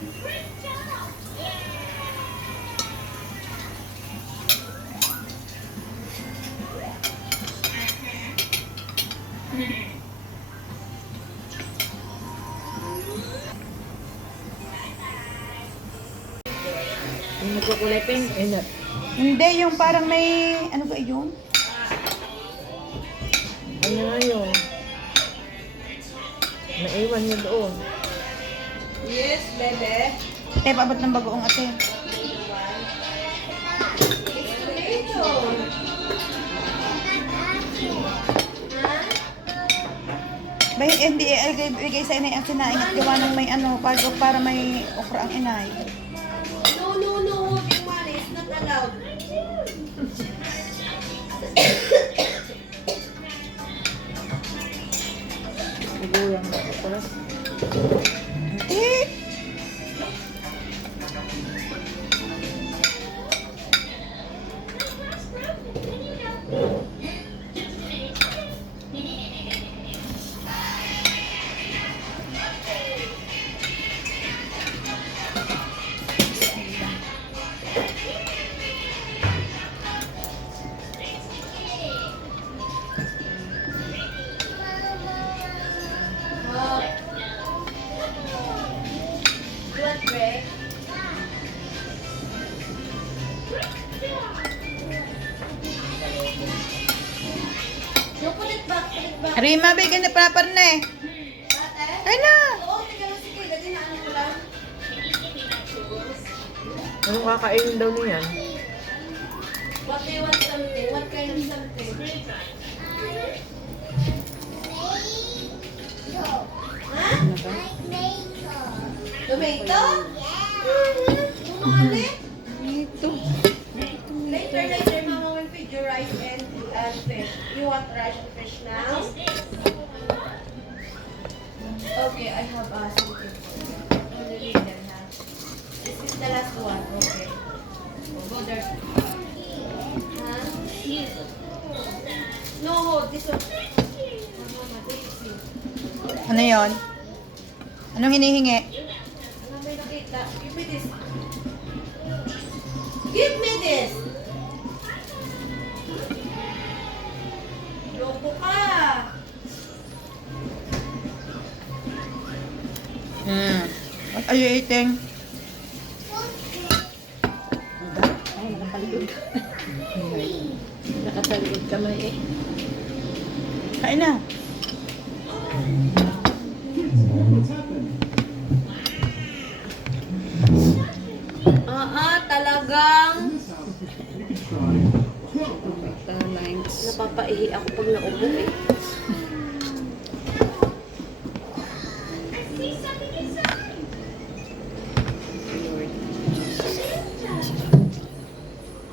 Yung nagkukulay pink, ayun. Hindi, yung parang may, ano ba yun? Ano nga yun? Naiwan niya doon. Yes, bebe. Ate, paabot ng bagoong ate. Ba, hindi, ibigay sa inay ang sinaing at gawa ng may ano, para may okra ang inay. No, no, no. Yung money is not allowed. Naguyang na ito pala. Eh! Blood break. Yung put it back. Rima, bigyan na proper na eh. Ate? Ay na! Oo, tiga lang sige. Dati na ano ko lang. Anong kakainin daw niyan? What do you want something? What kind of something? Ha? Tomato? Yung mahali? Later, Mama will feed you rice and fish. You want rice and fish now? Okay, I have something for you. Only little, ha? This is the last one. Okay. Go there. Huh? No, this one. Mama, Daisy. Ano yon? Anong hinihingi? Ano may nakita? Give me this. Give me this! Loko ka! What are you eating? Ay, nakatalgod. Nakatalgod kamay eh. Kain na. Talagang Lines. napapaihi ako pag naubo eh.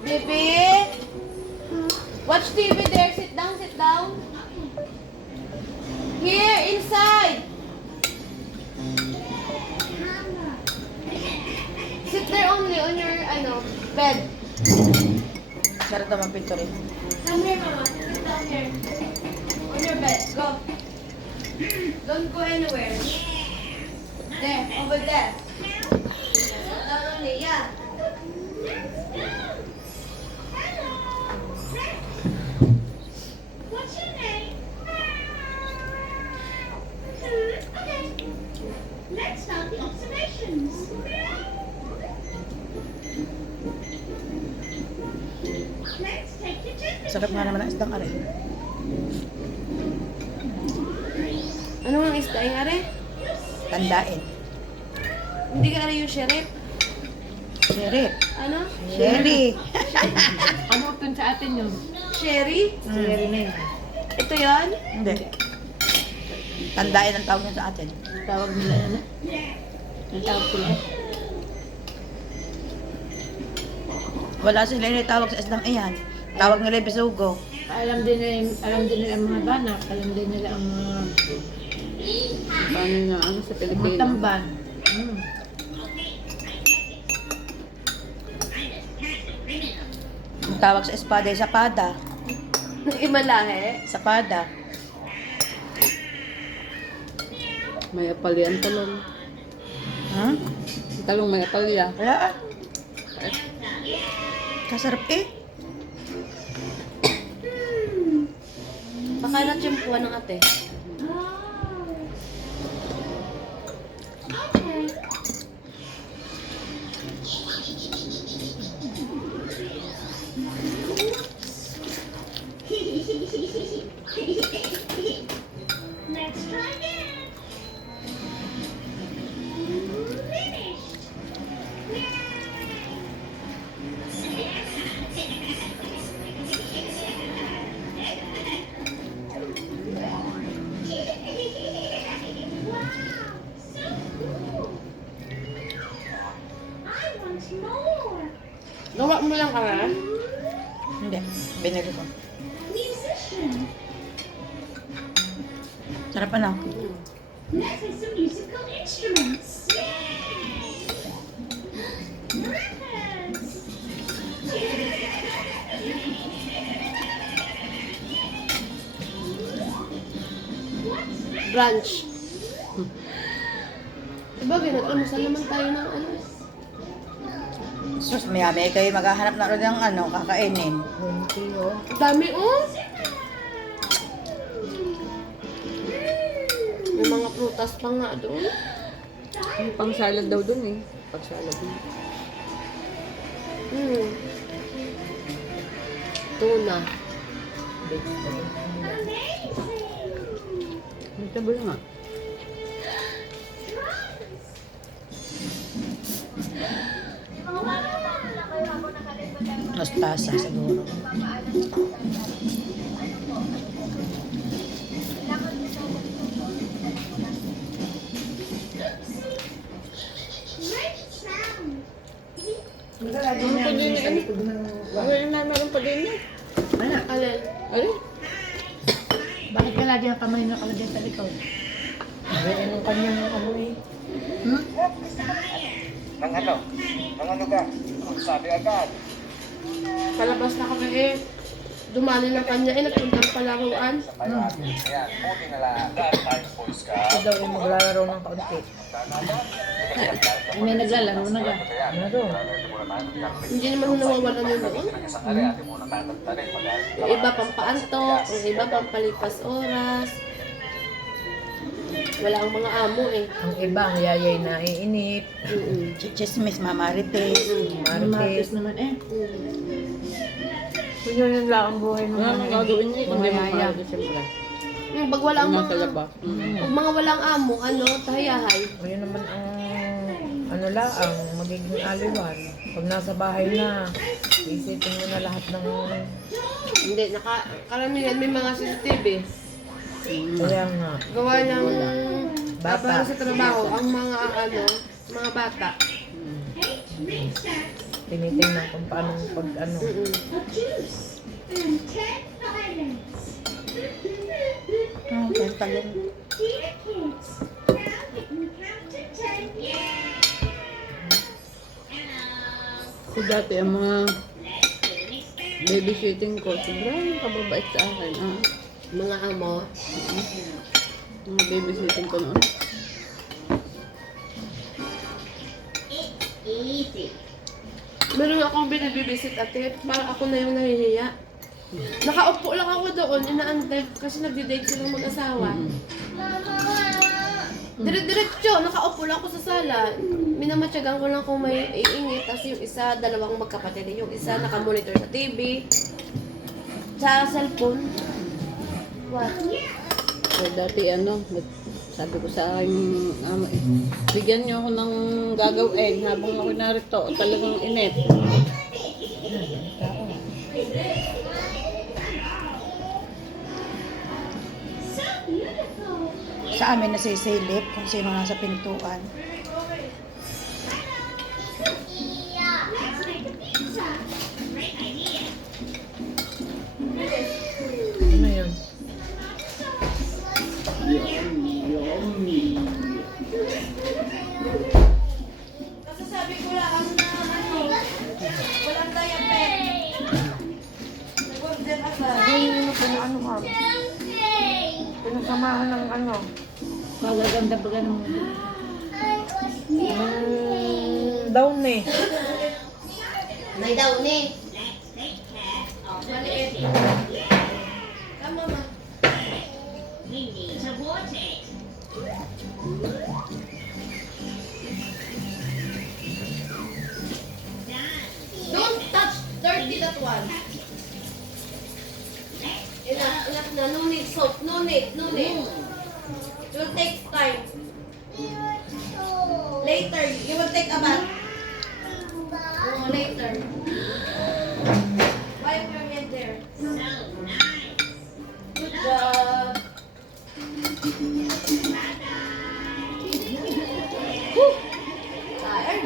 Baby! Watch TV there. Sit down, sit down. Here, inside. Sit there only on your, bed. Sarap naman pinto rin. Come here, Mama. Sit down here. On your bed. Go. Don't go anywhere. There, over there. Sit down only, yeah. What's your name? Okay. Let's start the observations. Let's take your temperature. Sarap nga naman ang isdang aray. Ano ang isda yung are? Tandain. Hindi ka are yung sheriff? Sheriff. Ano? Sherry. Ano pun sa atin yun? Sherry? Siri na yun. Ito yon? Hindi. Tandain ang tawag niya sa atin. Ang tawag nila ano? Ang tawag sila. Wala sila yung tawag sa isdang iyan. Tawag nila yung bisugo. Alam din nila ang mga banak. Alam din nila ang mga Paano nga ano sa mga Pilipino? tamban. Ang tawag sa espada ay sapada. Imalahe? Sapada. May apalian talon. Ha? Talong may apalya. Wala ah. Kasarap eh. Baka na-tiyempuan ng ate. Okay. Let's try again. Finished. Wow, so cool. I want more. Gawa mo lang ka na? Hindi. Binili ko. Musician. Sarap ano? Let's play some musical instruments. Rappers. What's that? Brunch. Diba, ginag-amusan naman tayo ng ano? Sus, mayami kayo maghahanap na rin ng ano, kakainin. Dami oh! May mga prutas pa nga doon. Yung pang salad daw dun eh. Pag salad. Tuna. Vegetable nga. Mustasa siguro. Great sound. Ano pa din eh? Meron pa din eh. Alin? Ano? Bakit ka lagi ang kamay nakalagay sa likod? Ayan ang kanyang ano eh. Nang ano? Nang ano ka? Sabi agad. Palabas na kami eh. Dumali lang kanya eh. Nagpunta ng palaruan. Ayan, buti na lang. Dahil tayo boys ka. Ito daw yung maglalaro ng kaunti. May naglalaro na ka. Ano? Hindi naman nawawalan yun doon. Yung iba pang paantok, yung iba pang palipas oras. Wala ang mga amo eh. Ang iba, ang yayay na iinip. Chismis, mamarites. Marites naman eh. Kung yun lang ang buhay ng Wala nang gagawin niya. Kundi Mga yaya. magpapalagay siyempre. Yung pag walang Mga sa mga, labas. pag mga walang amo, ano, tahayahay. O yun naman ang ano lang, ang magiging aliwan. Pag nasa bahay na, isipin mo na lahat ng Hindi, karamihan may mga CCTV. kaya nga. Gawa ng Bata. para sa trabaho, ang mga ano, mga bata. Tinitingnan kung paano pag ano. A juice. And 10 islands. Oh, kaya pala. Dear kids, now you can count to 10. So dati ang mga babysitting ko, sobrang kababait sa akin. Ah. Mga amo. Mga babysitting ko noon. Easy. Meron akong binibibisit ate, parang ako na yung nahihiya. Nakaupo lang ako doon, inaantay kasi nagdi-date silang mag-asawa. Dire-diretso, nakaupo lang ako sa sala. Minamatyagan ko lang kung may iingit. Tapos yung isa, dalawang magkapatid. Yung isa, nakamonitor sa TV. Sa cellphone. What? So dati ano, sabi ko sa aking amo eh, bigyan niyo ako ng gagawin habang ako narito. Talagang init. So beautiful. Sa amin nasisilip kung sino nasa pintuan. Let's make a pizza. Great idea. Ano yun? Kasi sabi ko lang na ano, walang diabetes. Nag-order agad. Hindi mo ano ka. Pinasamahan ng ano. Kagaganda ba ka naman? down eh. May daw ni. Maliit. Tama ma. Don't touch dirty that one. Enough na. No need soap. No need. No need. It will take time. Later, you will take a bath. Oh, later. Wipe your head there. Good job. Whew. Tired?